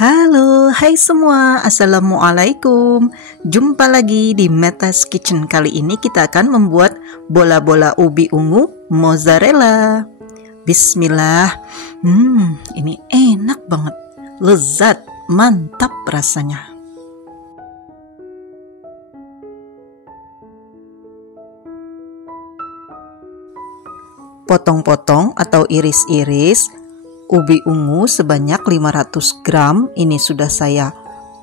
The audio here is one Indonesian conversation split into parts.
Halo, hai semua, Assalamualaikum. Jumpa lagi di Meta's Kitchen. Kali ini kita akan membuat bola-bola ubi ungu mozzarella. Bismillah. Ini enak banget, lezat, mantap rasanya. Potong-potong atau iris-iris ubi ungu sebanyak 500 gram. Ini sudah saya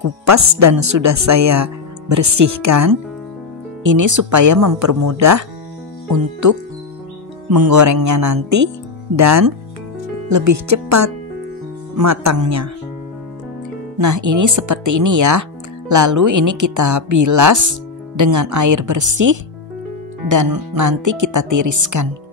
kupas dan sudah saya bersihkan. Ini supaya mempermudah untuk menggorengnya nanti dan lebih cepat matangnya. Nah, ini seperti ini ya. Lalu ini kita bilas dengan air bersih dan nanti kita tiriskan.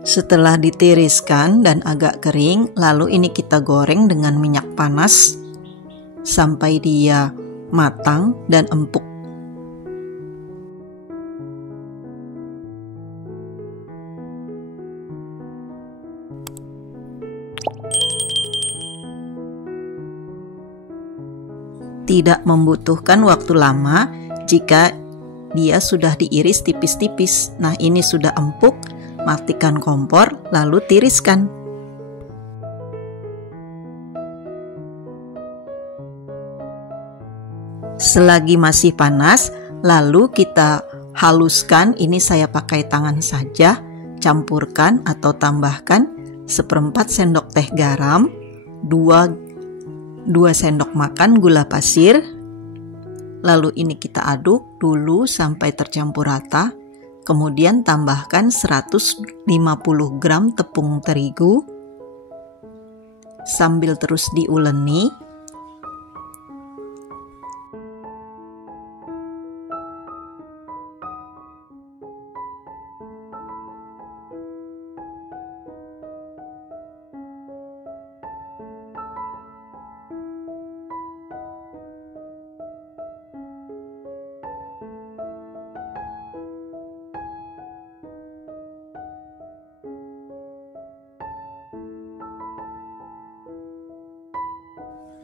Setelah ditiriskan dan agak kering, lalu ini kita goreng dengan minyak panas sampai dia matang dan empuk. Tidak membutuhkan waktu lama jika dia sudah diiris tipis-tipis. Nah, ini sudah empuk. Matikan kompor, lalu tiriskan. Selagi masih panas, lalu kita haluskan. Ini saya pakai tangan saja. Campurkan atau tambahkan 1/4 sendok teh garam, 2 sendok makan gula pasir. Lalu ini kita aduk dulu sampai tercampur rata. Kemudian tambahkan 150 gram tepung terigu sambil terus diuleni.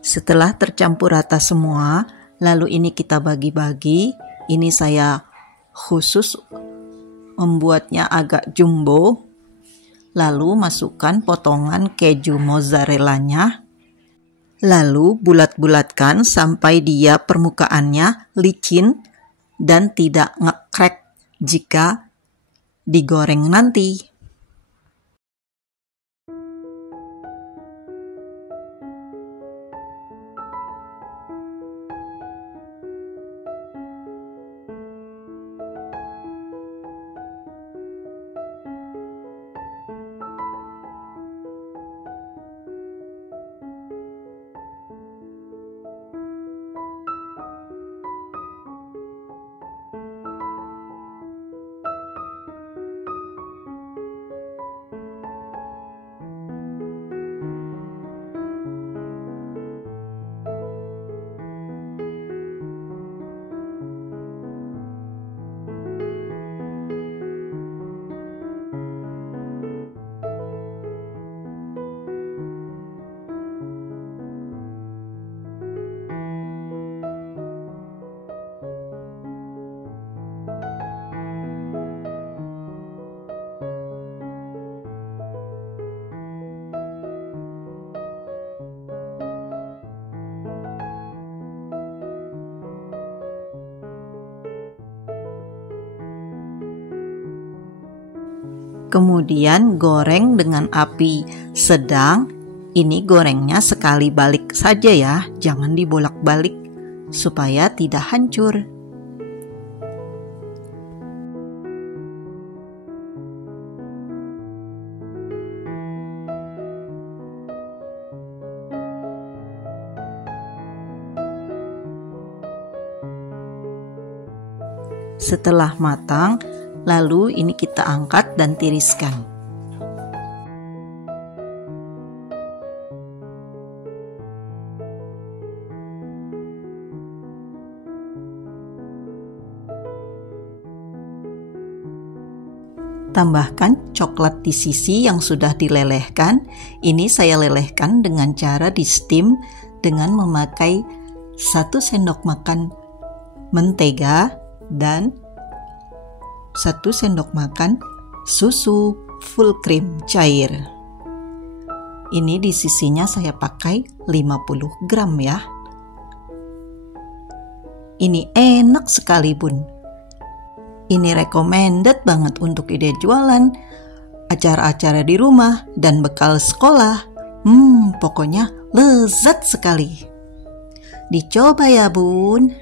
Setelah tercampur rata semua, lalu ini kita bagi-bagi. Ini saya khusus membuatnya agak jumbo. Lalu masukkan potongan keju mozzarellanya. Lalu bulat-bulatkan sampai dia permukaannya licin dan tidak ngekrek jika digoreng nanti. Kemudian goreng dengan api sedang. Ini gorengnya sekali balik saja ya, jangan dibolak-balik supaya tidak hancur. Setelah matang, lalu ini kita angkat dan tiriskan. Tambahkan coklat di sisi yang sudah dilelehkan. Ini saya lelehkan dengan cara di steam dengan memakai 1 sendok makan mentega dan 1 sendok makan susu full cream cair. Ini di sisinya saya pakai 50 gram ya. Ini enak sekali bun. Ini recommended banget untuk ide jualan, acara-acara di rumah, dan bekal sekolah. Pokoknya lezat sekali. Dicoba ya bun.